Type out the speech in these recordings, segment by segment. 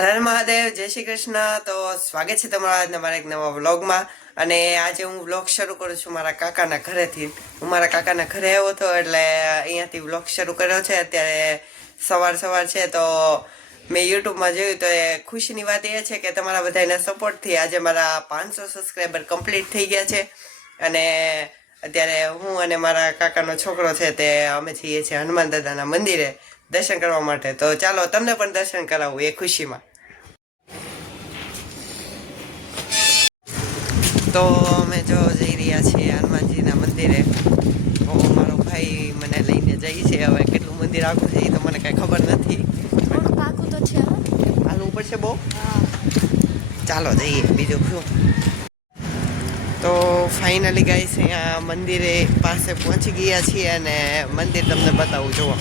હર હર મહાદેવ, જય શ્રી કૃષ્ણ। તો સ્વાગત છે તમારા આજના મારા એક નવા વ્લોગમાં। અને આજે હું વ્લોગ શરૂ કરું છું મારા કાકાના ઘરેથી। હું મારા કાકાના ઘરે આવ્યો હતો એટલે અહીંયાથી વ્લોગ શરૂ કર્યો છે। અત્યારે સવાર છે તો મેં યુટ્યુબમાં જોયું તો એ ખુશીની વાત એ છે કે તમારા બધાના સપોર્ટથી આજે મારા 500 સબસ્ક્રાઈબર કમ્પ્લીટ થઈ ગયા છે। અને અત્યારે હું અને મારા કાકાનો છોકરો છે તે અમે છીએ છીએ હનુમાન દાદાના મંદિરે દર્શન કરવા માટે। તો ચાલો તમને પણ દર્શન કરાવું એ ખુશીમાં। તો અમે જો જઈ રહ્યા છીએ હનુમાનજીના મંદિરે। તો મારો ભાઈ મને લઈને જાય છે। હવે કેટલું મંદિર આખું છે એ તો મને કાંઈ ખબર નથી। પાકું તો છે હાલવું પડશે બહુ। ચાલો જઈએ બીજું શું। તો ફાઇનલી ગાઈસ અહીંયા મંદિરે પાસે પહોંચી ગયા છીએ અને મંદિર તમને બતાવું જુઓ।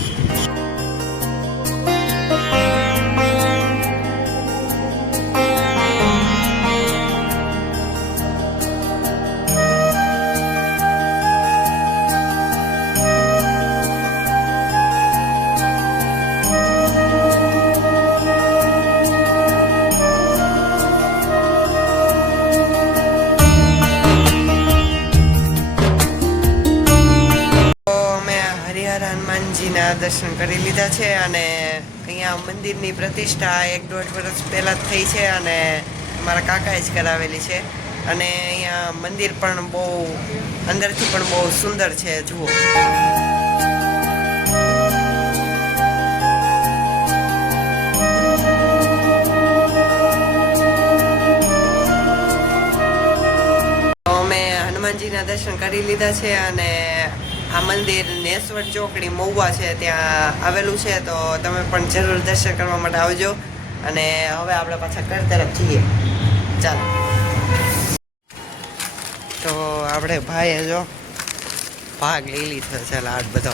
હનુમાનજીના દર્શન કરી લીધા છે અને અહીંયા મંદિરની પ્રતિષ્ઠા 1-1.5 વર્ષ પહેલાં જ થઈ છે અને મારા કાકાએ જ કરાવેલી છે। અને અહીંયા મંદિર પણ બહુ અંદરથી પણ બહુ સુંદર છે જુઓ। અમે હનુમાનજીના દર્શન કરી લીધા છે અને આ મંદિર નેસવડ ચોકડી મહુવા છે ત્યાં આવેલું છે। તો તમે પણ જરૂર દર્શન કરવા માટે આવજો। અને હવે આપણે પાછા ઘર તરફ જઈએ ચાલો। તો આપણે ભાઈએ જો ભાગ લઈ લીધો છે લાડ બધો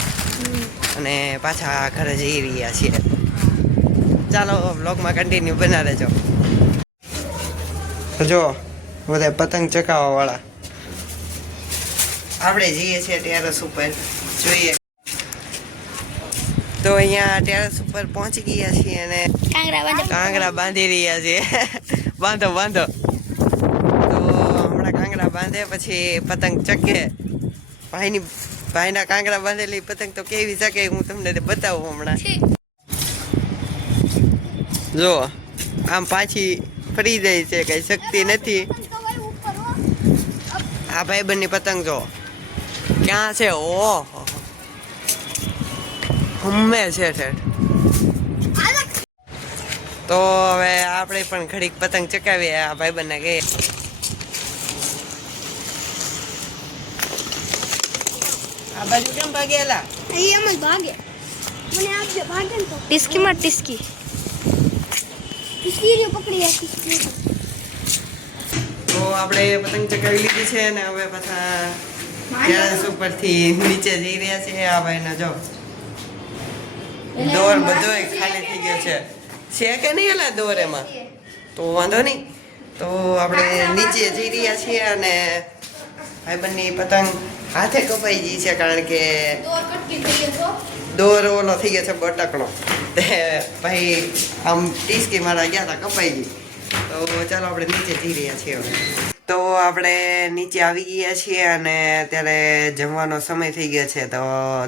અને પાછા ઘરે જઈ રહ્યા છીએ। ચાલો વ્લોગમાં કન્ટિન્યુ બના રહેજો। જો બધા પતંગ ચકાવવા વાળા આપણે જઈએ છીએ ટેરેસ ઉપર જોઈએ। તો અહીંયા ટેરેસ ઉપર પહોંચી ગયા છીએ અને કાંગરા બાંધી રહ્યા છીએ। બાંધો તો હમણાં કાંગરા બાંધે પછી પતંગ ચકે। ભાઈના કાંગરા બાંધેલી પતંગ તો કેવી ચકે હું તમને બતાવું હમણાં। જો આમ પાછી ફરી જાય છે, કઈ શક્તિ નથી। આ ભાઈબંધની પતંગ જો ક્યાં છે? ઓહો હમે છે ઠેઠ। તો હવે આપણે પણ ઘડીક પતંગ ચકાવીએ આ ભાઈબંધને કહીએ। આ બાજુ કેમ ભાગેલા? એમ જ ભાગે મને આપજો ભાગે ને તો ટિસ્કી માં ટિસ્કી રે પકડી રાખી। તો આપણે પતંગ ચકાવી લીધી છે અને હવે પાછા ટેરેસ ઉપરથી નીચે જઈ રહ્યા છે। આ ભાઈને જો દોર બધોય ખાલી થઈ ગયો છે કે નહીં એલા દોર એમાં તો વાંધો નહીં। તો આપણે નીચે જઈ રહ્યા છીએ અને ભાઈબંધની પતંગ હાથે કપાઈ ગઈ છે કારણ કે દોર ઓલો થઈ ગયો છે બટકનો। તે ભાઈ આમ ટીસ્કી મારા ગયા હતા કપાઈ ગઈ। તો ચાલો આપણે નીચે જઈ રહ્યા છીએ હવે। તો આપણે નીચે આવી ગયા છીએ અને અત્યારે જમવાનો સમય થઈ ગયો છે તો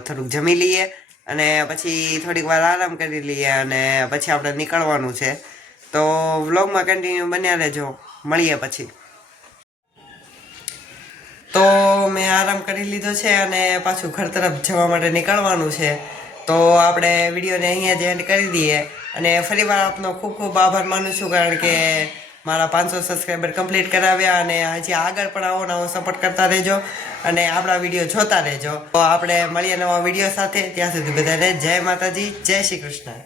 થોડુંક જમી લઈએ અને પછી થોડીક વાર આરામ કરી લઈએ અને પછી આપણે નીકળવાનું છે। તો વ્લોગમાં કન્ટિન્યુ બન્યા રહેજો, મળીએ પછી। તો મેં આરામ કરી લીધો છે અને પાછું ઘર તરફ જવા માટે નીકળવાનું છે। તો આપણે વિડીયોને અહીંયા જ એન્ડ કરી દઈએ અને ફરીવાર આપનો ખૂબ ખૂબ આભાર માનું છું કારણ કે મારા 500 સબસ્ક્રાઈબર કમ્પ્લીટ કરાવ્યા અને હજી આગળ પણ આવો સપોર્ટ કરતા રહેજો અને આપણા વિડીયો જોતા રહેજો। તો આપણે મળીએ નવા વિડીયો સાથે, ત્યાં સુધી બધાને જય માતાજી, જય શ્રી કૃષ્ણ।